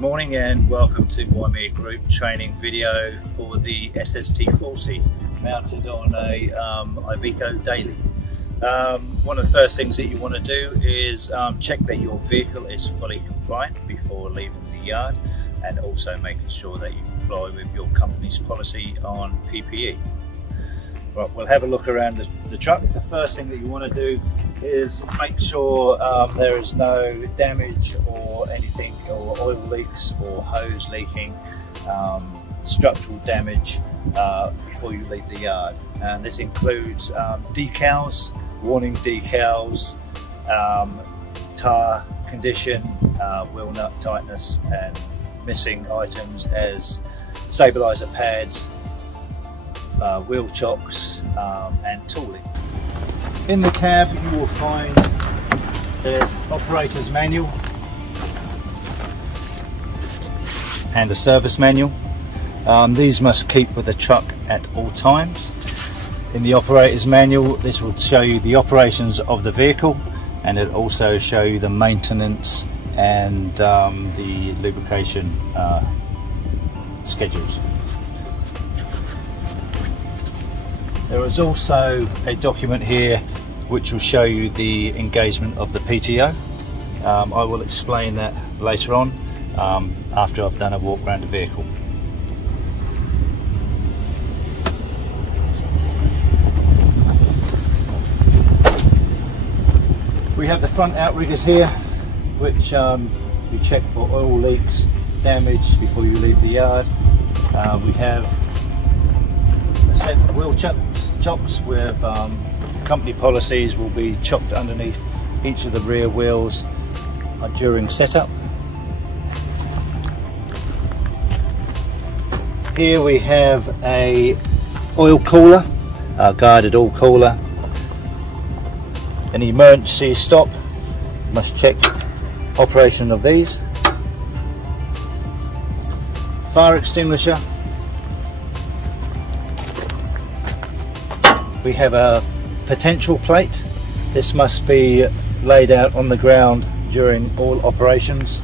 Good morning and welcome to Waimea Group training video for the SST40 mounted on a Iveco Daily. One of the first things that you want to do is check that your vehicle is fully compliant before leaving the yard, and also making sure that you comply with your company's policy on PPE. Right, we'll have a look around the truck. The first thing that you want to do is make sure there is no damage or anything, or oil leaks or hose leaking, structural damage before you leave the yard. And this includes decals, warning decals, tyre condition, wheel nut tightness, and missing items as stabilizer pads, wheel chocks, and tooling. In the cab you will find there's operator's manual and a service manual. These must keep with the truck at all times. In the operator's manual, this will show you the operations of the vehicle, and it also show you the maintenance and the lubrication schedules. There is also a document here which will show you the engagement of the PTO. I will explain that later on after I've done a walk around the vehicle. We have the front outriggers here, which you check for oil leaks, damage before you leave the yard. We have a set of wheel chocks with company policies will be chocked underneath each of the rear wheels during setup. Here we have a oil cooler, guided oil cooler. An emergency stop, must check operation of these. Fire extinguisher. We have a potential plate. This must be laid out on the ground during all operations.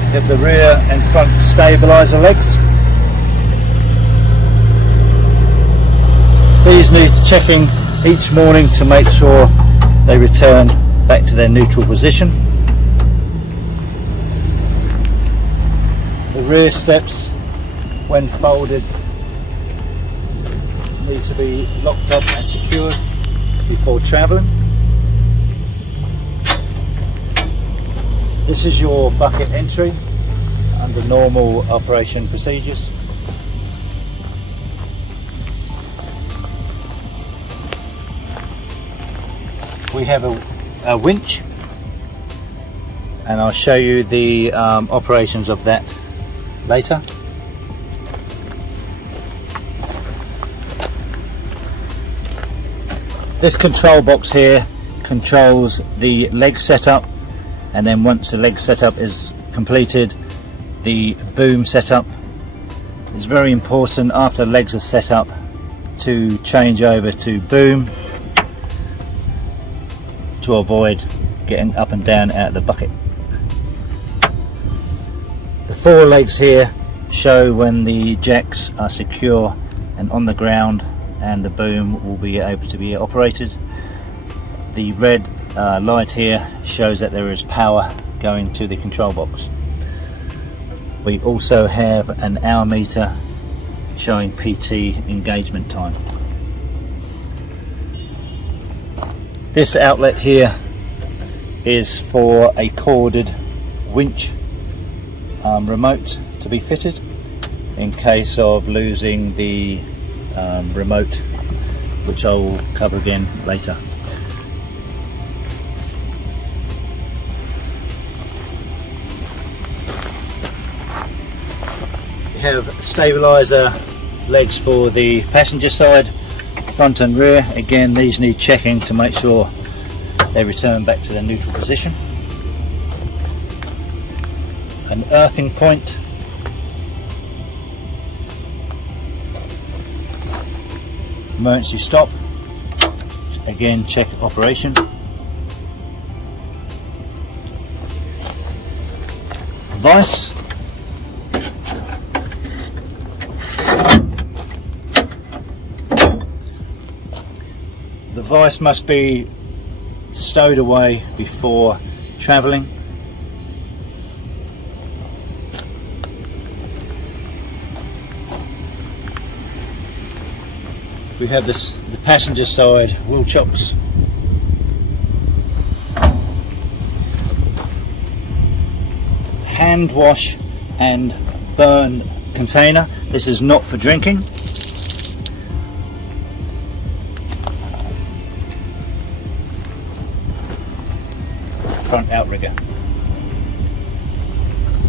We have the rear and front stabilizer legs. These need checking each morning to make sure they return back to their neutral position. The rear steps, when folded, need to be locked up and secured before travelling. This is your bucket entry under normal operation procedures. We have a winch, and I'll show you the operations of that later. This control box here controls the leg setup, and then once the leg setup is completed, the boom setup. It's very important after legs are set up to change over to boom to avoid getting up and down out of the bucket. The four legs here show when the jacks are secure and on the ground, and the boom will be able to be operated. The red light here shows that there is power going to the control box. We also have an hour meter showing PT engagement time. This outlet here is for a corded winch remote to be fitted in case of losing the remote, which I will cover again later. We have stabilizer legs for the passenger side, front and rear. Again, these need checking to make sure they return back to their neutral position. An earthing point, emergency stop, again check operation, vise, the vise must be stowed away before travelling. We have the passenger side wheel chocks, hand wash and burn container. This is not for drinking. Front outrigger.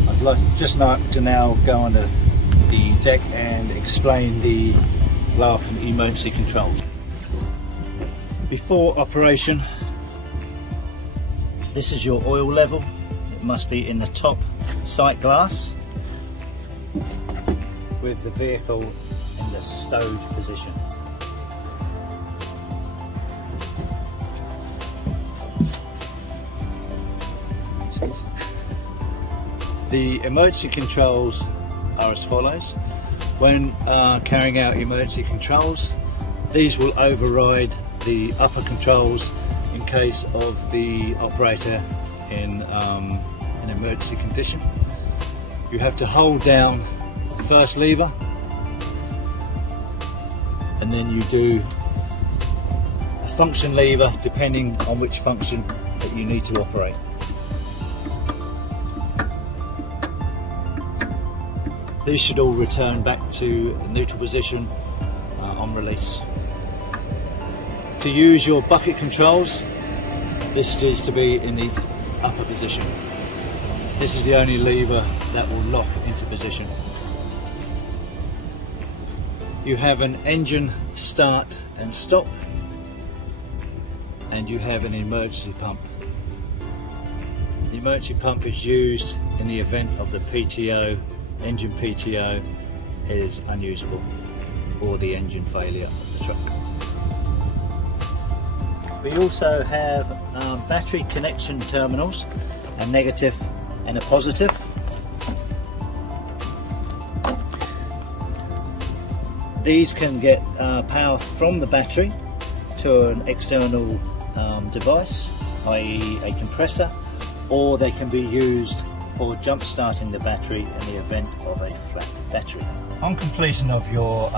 I'd just like to now go on the deck and explain the blow up and emergency controls. Before operation, this is your oil level. It must be in the top sight glass with the vehicle in the stowed position. The emergency controls are as follows. When carrying out emergency controls, these will override the upper controls in case of the operator in an emergency condition. You have to hold down the first lever and then you do a function lever depending on which function that you need to operate. These should all return back to neutral position on release. To use your bucket controls, this is to be in the upper position. This is the only lever that will lock into position. You have an engine start and stop, and you have an emergency pump. The emergency pump is used in the event of the PTO. Engine PTO is unusable, or the engine failure of the truck. We also have battery connection terminals, a negative and a positive. These can get power from the battery to an external device, i.e. a compressor, or they can be used for jump starting the battery in the event of a flat battery. On completion of your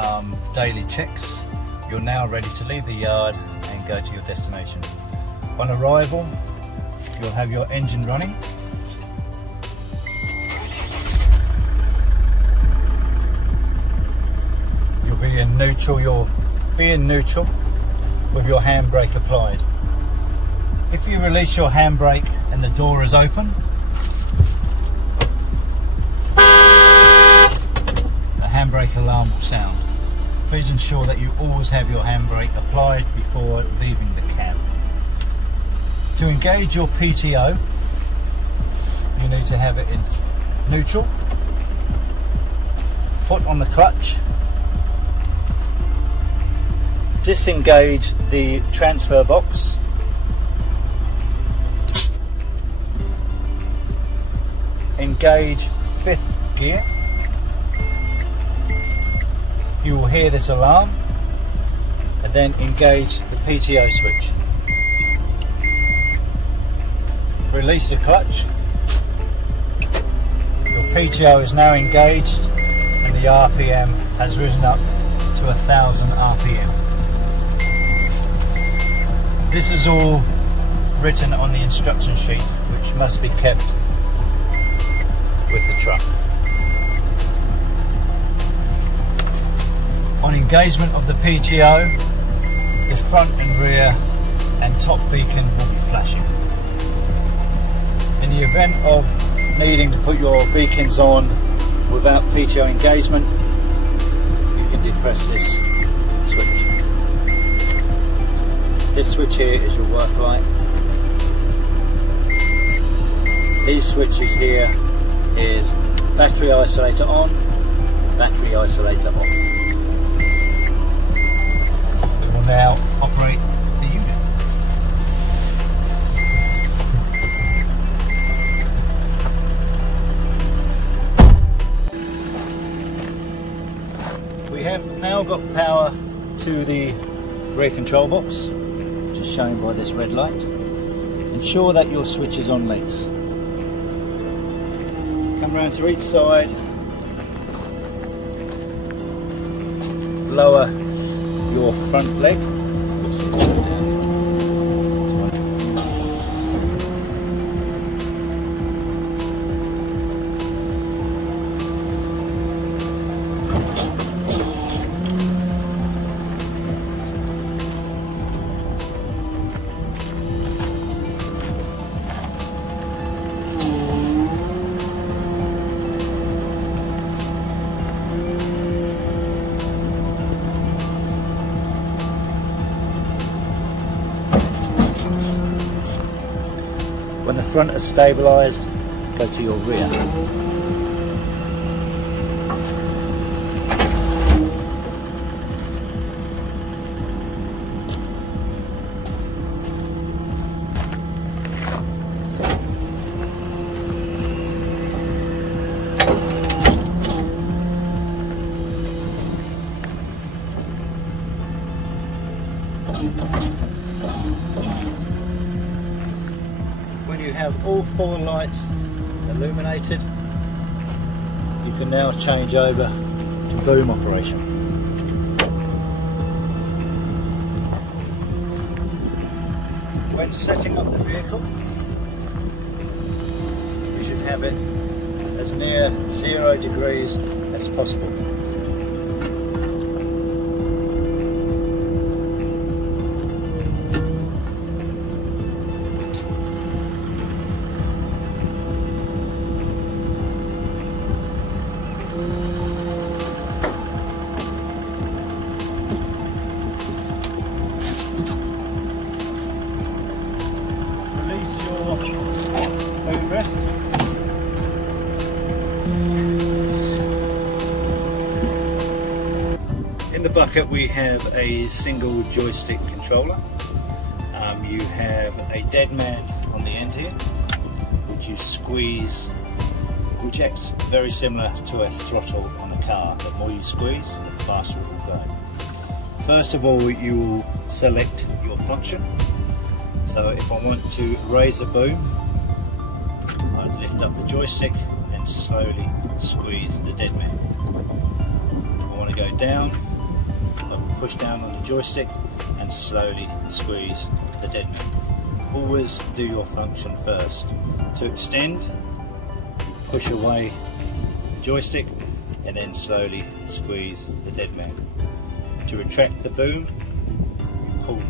daily checks, you're now ready to leave the yard and go to your destination. On arrival, you'll have your engine running. You'll be in neutral with your handbrake applied. If you release your handbrake and the door is open, handbrake alarm will sound. Please ensure that you always have your handbrake applied before leaving the cab. To engage your PTO, you need to have it in neutral, foot on the clutch, disengage the transfer box, engage 5th gear. You will hear this alarm and then engage the PTO switch. Release the clutch. Your PTO is now engaged and the RPM has risen up to 1000 RPM. This is all written on the instruction sheet, which must be kept with the truck. On engagement of the PTO, the front and rear and top beacon will be flashing. In the event of needing to put your beacons on without PTO engagement, you can depress this switch. This switch here is your work light. these switches here is battery isolator on, battery isolator off. We will now operate the unit. We have now got power to the rear control box, which is shown by this red light. Ensure that your switch is on legs. Come round to each side, lower your front leg. When the front is stabilised, go to your rear. When you have all 4 lights illuminated, you can now change over to boom operation. When setting up the vehicle, you should have it as near 0 degrees as possible. Rest. In the bucket we have a single joystick controller. You have a dead man on the end here, which you squeeze, which acts very similar to a throttle on a car. The more you squeeze, the faster it will go. First of all, you will select your function. So if I want to raise a boom, I lift up the joystick and slowly squeeze the dead man. If I want to go down, I push down on the joystick and slowly squeeze the dead man. Always do your function first. To extend, you push away the joystick and then slowly squeeze the dead man. To retract the boom, you pull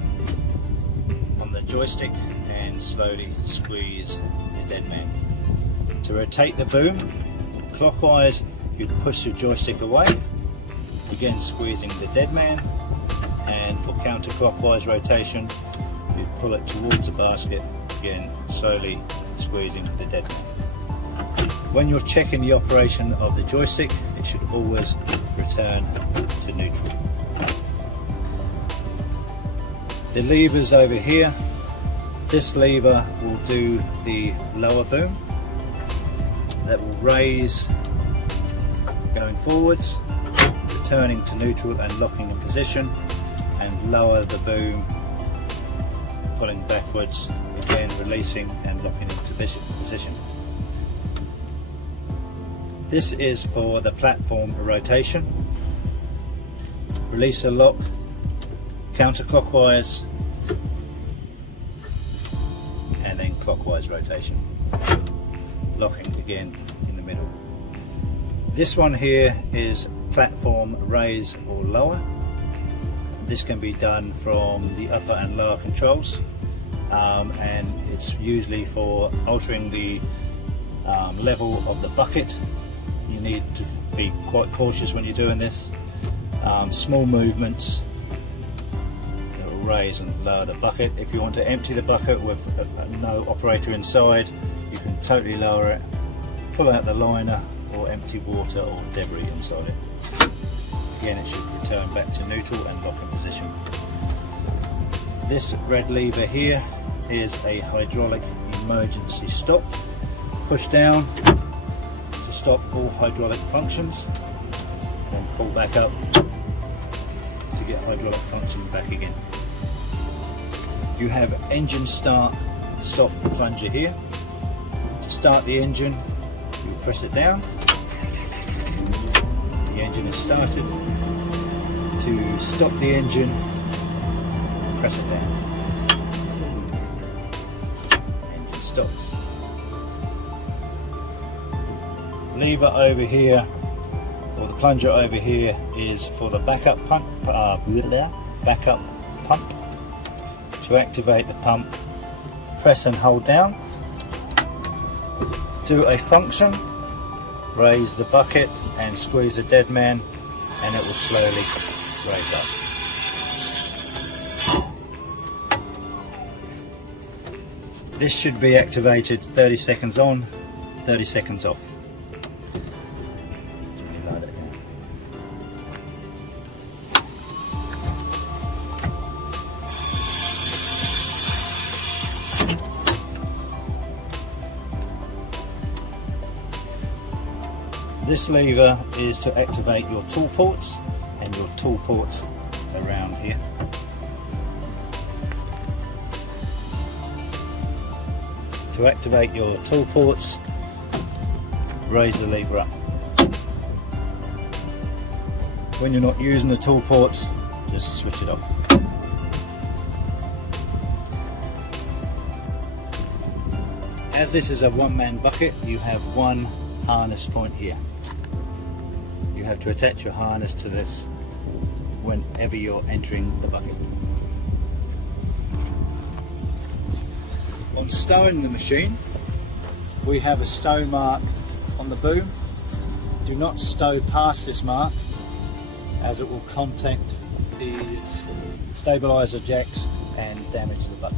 on the joystick and slowly squeeze the dead man. To rotate the boom clockwise, you'd push your joystick away, again squeezing the dead man, and for counterclockwise rotation you'd pull it towards the basket, again slowly squeezing the dead man. When you're checking the operation of the joystick, it should always return to neutral. The levers over here, this lever will do the lower boom. That will raise going forwards, returning to neutral and locking in position, and lower the boom, pulling backwards, again releasing and locking into position. This is for the platform rotation. Release a lock counterclockwise and then clockwise rotation, locking again in the middle. This one here is platform raise or lower. This can be done from the upper and lower controls, and it's usually for altering the level of the bucket. You need to be quite cautious when you're doing this. Small movements will raise and lower the bucket. If you want to empty the bucket with no operator inside, you can totally lower it, pull out the liner or empty water or debris inside it. Again, it should return back to neutral and lock in position. This red lever here is a hydraulic emergency stop. Push down to stop all hydraulic functions, and pull back up to get hydraulic function back again. You have engine start stop plunger here. To start the engine, you press it down. The engine is started. To stop the engine, press it down. Engine stops. Lever over here, or the plunger over here, is for the backup pump. Backup pump. To activate the pump, press and hold down. Do a function, raise the bucket and squeeze the dead man, and it will slowly raise up. This should be activated 30 seconds on, 30 seconds off. This lever is to activate your tool ports, and your tool ports around here. To activate your tool ports, raise the lever up. When you're not using the tool ports, just switch it off. As this is a one-man bucket, you have one harness point here. You have to attach your harness to this whenever you're entering the bucket. On stowing the machine, we have a stow mark on the boom. Do not stow past this mark, as it will contact these stabilizer jacks and damage the bucket.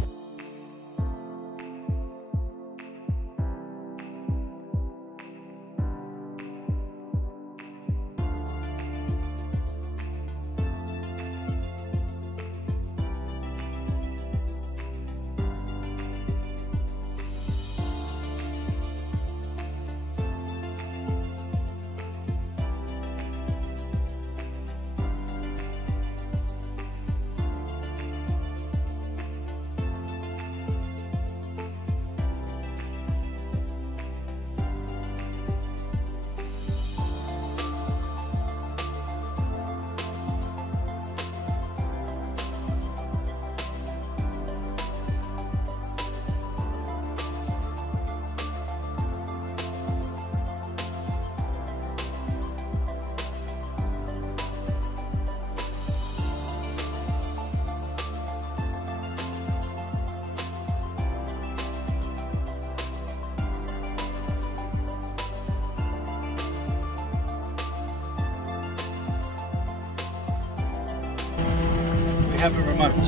Have a remote.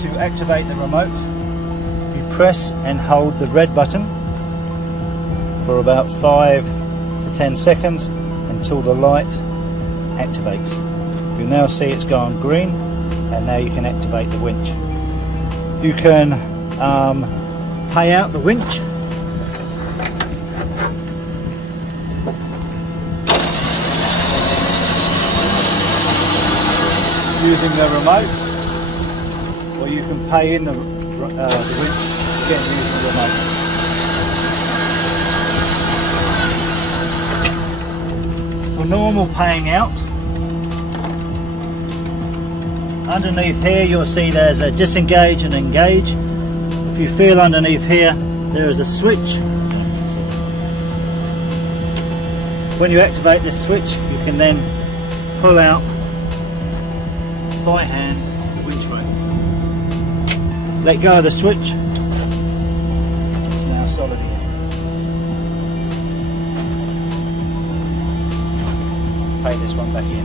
To activate the remote, you press and hold the red button for about 5 to 10 seconds until the light activates. You'll now see it's gone green, and now you can activate the winch. You can pay out the winch . Using the remote, or you can pay in the winch again using the remote. For normal paying out, underneath here you'll see there's a disengage and engage. If you feel underneath here, there is a switch. When you activate this switch, you can then pull out by hand the winch rope. Let go of the switch. It's now solid again. Pay this one back in.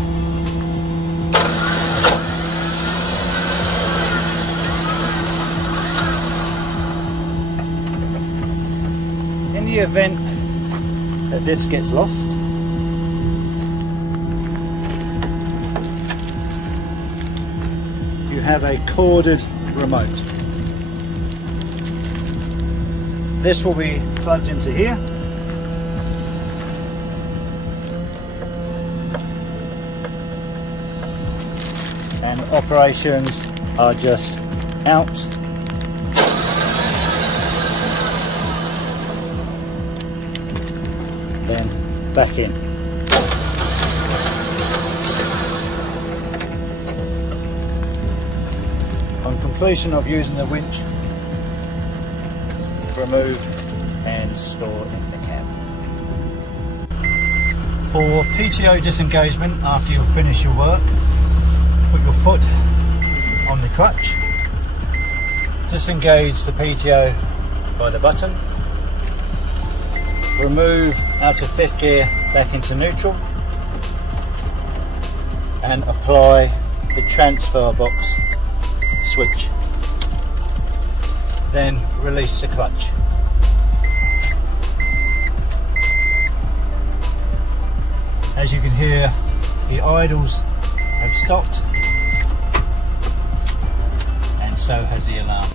the event that this gets lost, you have a corded remote. This will be plugged into here, and operations are just out then back in. On completion of using the winch, remove and store in the cab. For PTO disengagement, after you've finished your work, put your foot on the clutch, disengage the PTO by the button, remove out of 5th gear back into neutral, and apply the transfer box switch. Then release the clutch. As you can hear, the idles have stopped, and so has the alarm.